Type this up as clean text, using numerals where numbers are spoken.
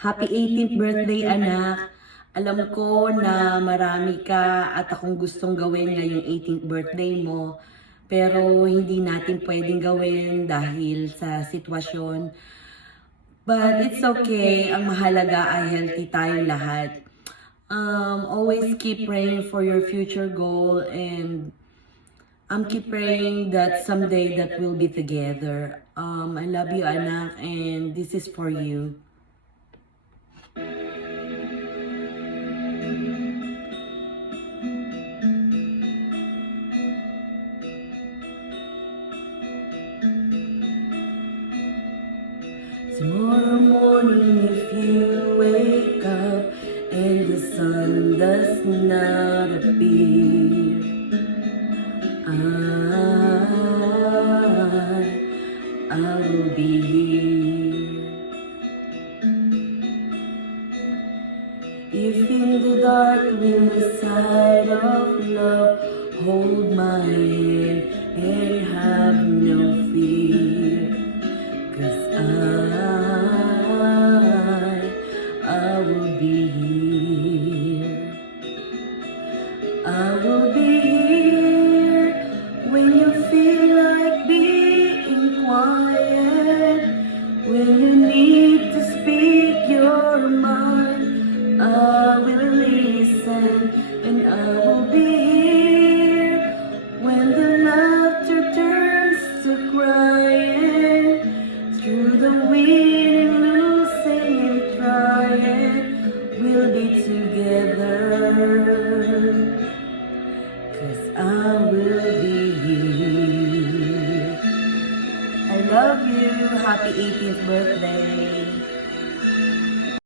Happy 18th birthday, anak. Alam ko na marami ka at akong gustong gawin ngayong 18th birthday mo. Pero hindi natin pwedeng gawin dahil sa sitwasyon. But it's okay. Ang mahalaga ay healthy tayong lahat. Always keep praying for your future goal, and keep praying that someday that we'll be together. I love you, anak, and this is for you. Tomorrow morning, if you wake up and the sun does not appear, I will be here. If in the dark in the side of love, hold my hand and have no fear. 'Cause I will be here. I will be here when you feel like being quiet, when you need to speak your mind. I will listen and I will be here when the laughter turns to crying. Through the winning, losing and trying, we'll be together. 'Cause I will be here. I love you. Happy 18th birthday.